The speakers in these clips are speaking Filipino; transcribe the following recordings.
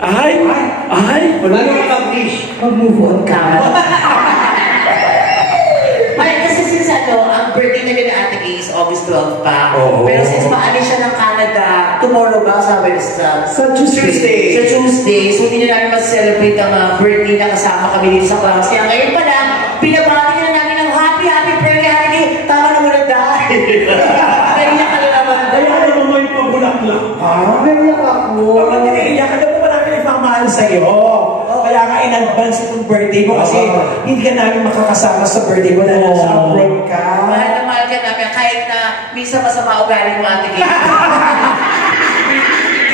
Ay! Wala nang publish. Mag-move on ka. Ay, kasi since ang birthday na ni Ate Kay is August 12 pa. Pero since maalis siya ng Canada, tomorrow ba? Sabi sa Tuesday. Sa Tuesday. So hindi na namin mas-celebrate ang birthday na kasama kami dito sa class. Kaya ngayon pala, pinabati na namin ng happy birthday, Ate Kay. Tama na muna dahil. Naiyak ka na naman. Kaya ano mo yung pabulak-lak? Naiyak ako. Kapag naiyak ka na mo namin ipamahal sa'yo. Kaya nga in-advance itong birthday mo kasi hindi ka namin makakasama sa birthday mo na nasa abroad ka. Mahal na mahal ka namin kahit na minsan masama ugali mo, Ate Kay. Hindi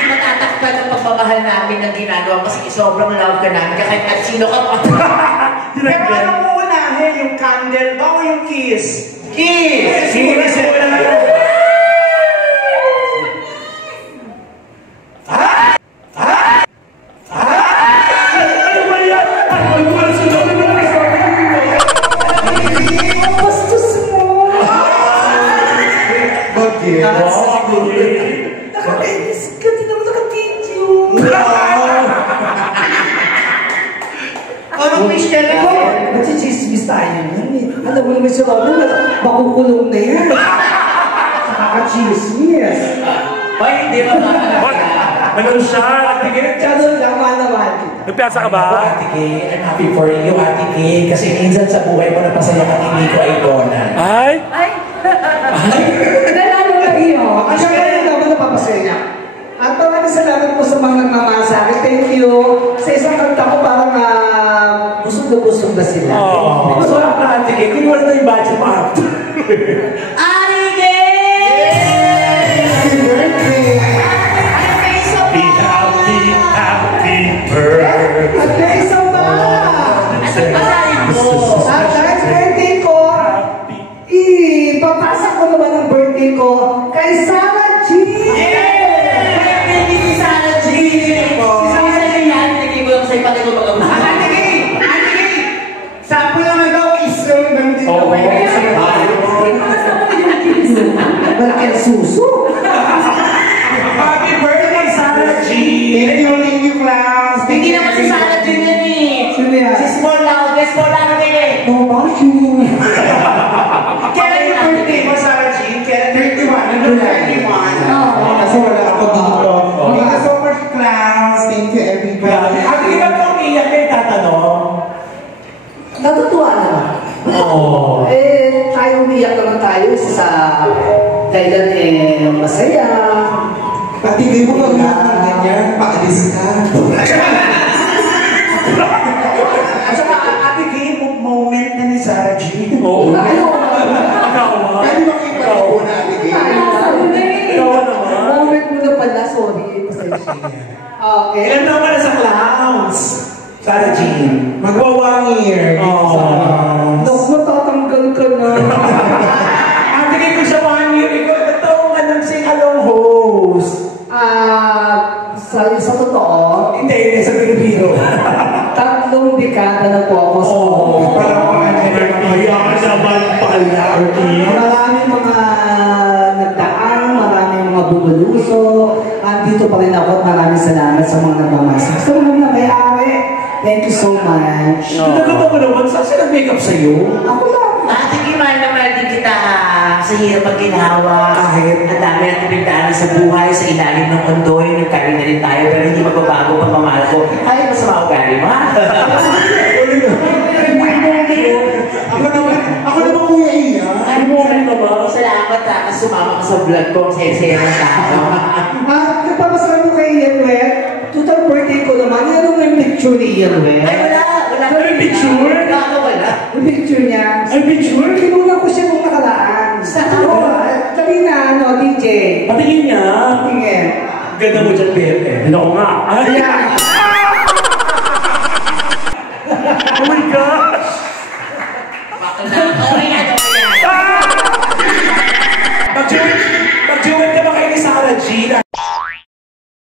matatakpan ang pagmamahal namin ng ginagawa kasi sobrang love ka namin kahit at sino ka pa. Pero ano mo unahin? Yung candle ba o yung kiss? Kiss! Kiss! Nakakainis ka, di naman naka-video. Ano wish ka na? Magsichismis tayo yan eh. Alam mo naman si Ronald, makukulong na yan. Nakaka-chismis. Ay, hindi ba Ano siya? Ate Kay? Channel lang, naman. Nagpiasa ka ba? Ate Kay, I'm happy for you, Ate Kay. Kasi minsan sa buhay mo napasaya ka ni Nico Aitona. Ay! Nalalo na iyo. Kasi kaya naman napapasaya. At maraming salamat po sa mga nagmamahal sa akin. Thank you. Sa isang kanta ko parang busog na sila. Masarap na, Ate Kay. Kung wala na yung budget mo after. Ate Kay! Happy birthday! Happy birthday! At may isa pa! Asan basahin mo? At dahil birthday ko, ipapasa ko naman ang birthday ko kay Sarah G! Happy si Sarah G! Si Sarah G yan, tingin ko lang sa ipatay ko mag-abot. Ate Kay! Sample naman daw, kiss lang naman din daw. Malaki ang suso! Happy birthday, Sarah G! Thank you, class. Hindi naman si Sarah G yan eh. Sino yan? Si Small Loudness, Small Loudness eh. Oh, bakit? Kailan yung birthday mo, Sarah G? Kailan 31? Ano 31? Kasi wala ako dito. Thank you so much, class. Thank you, everybody. Ate Kay, ba't kung iyak kayo tatanong? Natutuwa naman. Oo. Tayo umiyak naman tayo sa dahilan masaya. Pati kayo mo kami ganyan, paalis ka. At saka, Ate Kay, moment na ni Sarah G. Oo. Ano? Pwede makita ko na, Ate Kay. Moment mo na pala, sorry. Pasensya. Okay. Ilan taon ka na sa clowns? Sarah Jean. Magwa 1 year. Naku, matatanggal ka na. Ate Kay, kung siya 1 year, ikaw nagtaong ka ng sing-along host. Sa totoo, Hindi, sa Pilipino. 3 dekada na po ako sa Parang Iyak naman pala. Maraming mga nagdaan, maraming mga bumuluso. Andito pa rin ako at maraming salamat sa mga nagmamasa. Sa mga nangyayari, thank you so much. Nagkataon mo naman, saan siya nag-makeup sa'yo? Ako lang. Ate Kay, mahal na mahal din kita sa hirap ang ginawa. Kahit ang dami natin pinagdaanan sa buhay, sa ilalim ng kondoy, nagkaroon na rin tayo, pero hindi magbabago ang pagmamahal ko. Kahit masama ugali mo, ha? Ako naman kuya iya. Ay, salamat ha, kasi sumama ka sa vlog ko, ang saya-saya ng tao. Nagpapasalamat ko kay Ian Wet. Total birthday ko naman. Yan ang may picture ni Ian Wet. Ay, wala May picture? Wala. Yung picture niya. Ay, picture? Kinuna ko siya nung nakalaan. Sabi na, DJ. Patingin niya. Tingin. Ganda mo dyan, BFF. Ano nga? Ay! Ayan. Oh my gosh! Bakit na? Okay, ano?